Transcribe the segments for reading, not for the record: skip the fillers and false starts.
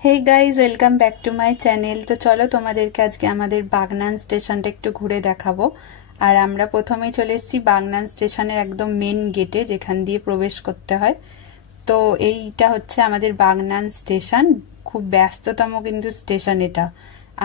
Hey guys welcome back to my channel. तो चलो তোমাদেরকে আজকে আমাদের বাগনান স্টেশনটা একটু ঘুরে দেখাবো। আর আমরা প্রথমেই চলে এসেছি বাগনান স্টেশনের একদম মেন গেটে, যেখান দিয়ে প্রবেশ করতে হয়। তো এইটা হচ্ছে আমাদের বাগনান স্টেশন, খুব ব্যস্ততম কিন্তু স্টেশন এটা।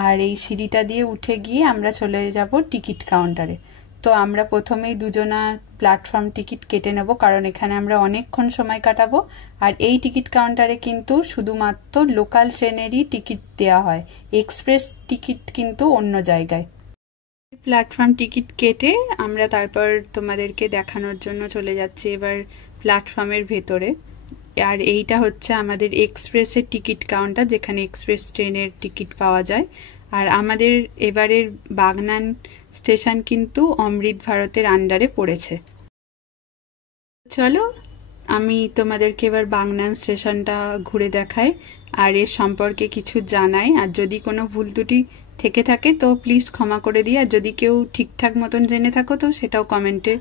আর এই সিঁড়িটা দিয়ে উঠে গিয়ে আমরা চলে যাব টিকিট কাউন্টারে। তো আমরা প্রথমেই দুজনা প্ল্যাটফর্ম টিকিট কেটে নেব, কারণ এখানে আমরা অনেকক্ষণ সময় কাটাবো। আর এই টিকিট কাউন্টারে কিন্তু শুধুমাত্র লোকাল ট্রেনেরই টিকিট দেওয়া হয়, এক্সপ্রেস টিকিট কিন্তু অন্য জায়গায়। প্ল্যাটফর্ম টিকিট কেটে আমরা তারপর তোমাদেরকে দেখানোর জন্য চলে যাচ্ছি এবার প্ল্যাটফর্মের ভেতরে। আর এইটা হচ্ছে আমাদের এক্সপ্রেসের টিকিট কাউন্টার, যেখানে এক্সপ্রেস ট্রেনের টিকিট পাওয়া যায়। আর আমাদের এবারের বাগনান স্টেশন কিন্তু অমৃত ভারতের আন্ডারে পড়েছে। চলো আমি তোমাদেরকে এবার বাগনান স্টেশনটা ঘুরে দেখাই আর এর সম্পর্কে কিছু জানাই। আর যদি কোনো ভুল ত্রুটি থেকে থাকে তো প্লিজ ক্ষমা করে দিই, আর যদি কেউ ঠিকঠাক মতন জেনে থাকো তো সেটাও কমেন্টে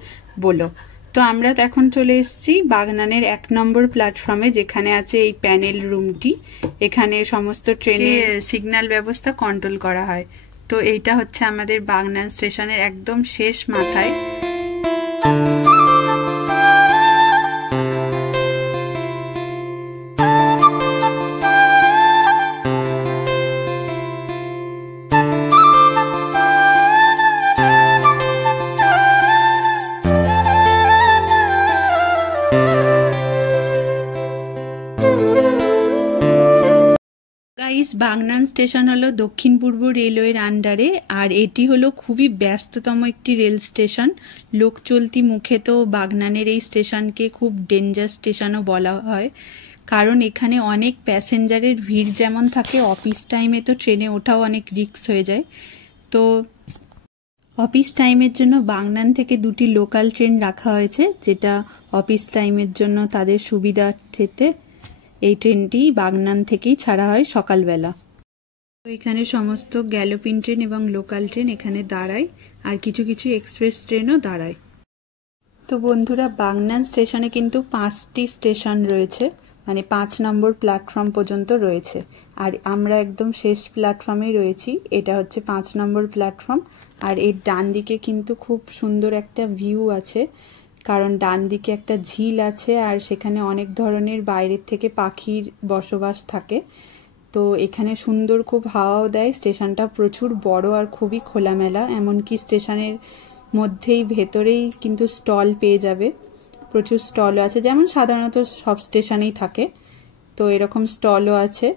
বলো। তো আমরা এখন চলে এসেছি বাগনানের 1 নম্বর প্ল্যাটফর্মে, যেখানে আছে এই প্যানেল রুমটি। এখানে সমস্ত ট্রেনের সিগন্যাল ব্যবস্থা কন্ট্রোল করা হয়। তো এইটা হচ্ছে আমাদের বাগনান স্টেশনের একদম শেষ মাথায়। বাগনান স্টেশন হলো দক্ষিণ পূর্ব রেলওয়ের আন্ডারে, আর এটি হলো খুবই ব্যস্ততম একটি রেল স্টেশন। লোক চলতি মুখে তো বাগনানের এই স্টেশনকে খুব ডেঞ্জার স্টেশনও বলা হয়, কারণ এখানে অনেক প্যাসেঞ্জারের ভিড় যেমন থাকে, অফিস টাইমে তো ট্রেনে ওঠাও অনেক রিস্ক হয়ে যায়। তো অফিস টাইমের জন্য বাগনান থেকে 2টি লোকাল ট্রেন রাখা হয়েছে, যেটা অফিস টাইমের জন্য তাদের সুবিধার্থে এই ট্রেনটি বাগনান থেকেই ছাড়া হয় সকালবেলা। তো এখানে সমস্ত গ্যালোপিন ট্রেন এবং লোকাল ট্রেন এখানে দাঁড়ায়, আর কিছু কিছু এক্সপ্রেস ট্রেনও দাঁড়ায়। তো বন্ধুরা, বাগনান স্টেশনে কিন্তু 5টি স্টেশন রয়েছে, মানে 5 নম্বর প্ল্যাটফর্ম পর্যন্ত রয়েছে। আর আমরা একদম শেষ প্ল্যাটফর্মেই রয়েছি। এটা হচ্ছে 5 নম্বর প্ল্যাটফর্ম। আর এর ডান দিকে কিন্তু খুব সুন্দর একটা ভিউ আছে, কারণ ডান দিকে একটা ঝিল আছে, আর সেখানে অনেক ধরনের বাইরের থেকে পাখির বসবাস থাকে। তো এখানে সুন্দর খুব হাওয়াও দেয়। স্টেশনটা প্রচুর বড় আর খুবই খোলামেলা, এমনকি স্টেশনের মধ্যেই ভেতরেই কিন্তু স্টল পেয়ে যাবে। প্রচুর স্টলও আছে, যেমন সাধারণত সব স্টেশনেই থাকে, তো এরকম স্টলও আছে।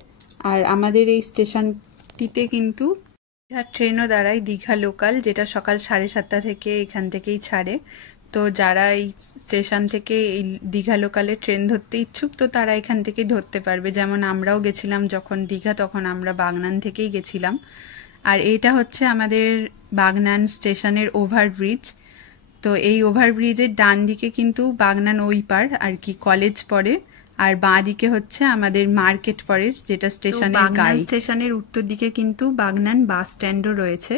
আর আমাদের এই স্টেশনটিতে কিন্তু দীঘার ট্রেনও দাঁড়ায়, দীঘা লোকাল, যেটা সকাল 7:30 থেকে এখান থেকেই ছাড়ে। তো যারা এই স্টেশন থেকে এই দীঘা লোকালের ট্রেন ধরতে ইচ্ছুক, তো তারা এখান থেকেই ধরতে পারবে। যেমন আমরাও গেছিলাম যখন দীঘা, তখন আমরা বাগনান থেকেই গেছিলাম। আর এটা হচ্ছে আমাদের বাগনান স্টেশনের ওভারব্রিজ। তো এই ওভারব্রিজের ডান দিকে কিন্তু বাগনান ওই পার আর কি কলেজ পড়ে, আর বাঁ দিকে হচ্ছে আমাদের মার্কেট পড়ে, যেটা স্টেশনের গায়ে। স্টেশনের উত্তর দিকে কিন্তু বাগনান বাস স্ট্যান্ডও রয়েছে।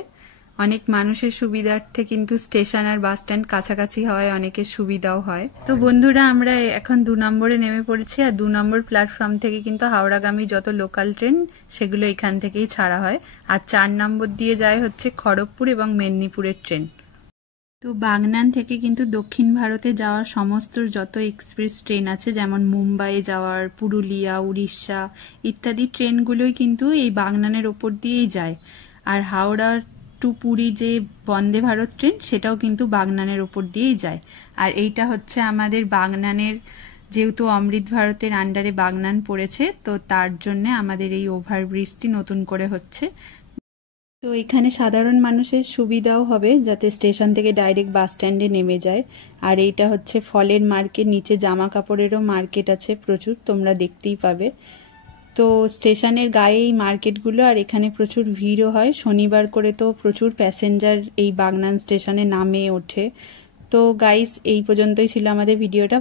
অনেক মানুষের সুবিধার্থে কিন্তু স্টেশন আর বাস স্ট্যান্ড কাছাকাছি হওয়ায় অনেকের সুবিধাও হয়। তো বন্ধুরা, আমরা এখন 2 নম্বরে নেমে পড়েছি। আর 2 নম্বর প্ল্যাটফর্ম থেকে কিন্তু হাওড়াগামী যত লোকাল ট্রেন সেগুলো এখান থেকেই ছাড়া হয়। আর 4 নম্বর দিয়ে যায় হচ্ছে খড়গপুর এবং মেদিনীপুরের ট্রেন। তো বাগনান থেকে কিন্তু দক্ষিণ ভারতে যাওয়ার সমস্ত যত এক্সপ্রেস ট্রেন আছে, যেমন মুম্বাই যাওয়ার, পুরুলিয়া, উড়িষ্যা ইত্যাদি ট্রেনগুলোই কিন্তু এই বাগনানের ওপর দিয়েই যায়। আর হাওড়া টু পুরী যে বন্দে ভারত ট্রেন, সেটাও কিন্তু বাগনানের ওপর দিয়েই যায়। আর এইটা হচ্ছে আমাদের বাগনানের, যেহেতু অমৃত ভারতের আন্ডারে বাগনান পড়েছে, তো তার জন্য আমাদের এই ওভারব্রিজটি নতুন করে হচ্ছে। তো এখানে সাধারণ মানুষের সুবিধাও হবে, যাতে স্টেশন থেকে ডাইরেক্ট বাস স্ট্যান্ডে নেমে যায়। আর এইটা হচ্ছে ফলের মার্কেট, নিচে জামা কাপড়েরও মার্কেট আছে প্রচুর, তোমরা দেখতেই পাবে। তো স্টেশনের গায়ে এই মার্কেটগুলো, আর এখানে প্রচুর ভিড়ও হয়। শনিবার করে তো প্রচুর প্যাসেঞ্জার এই বাগনান স্টেশনে নামে ওঠে। তো গাইস, এই পর্যন্তই ছিল আমাদের ভিডিওটা।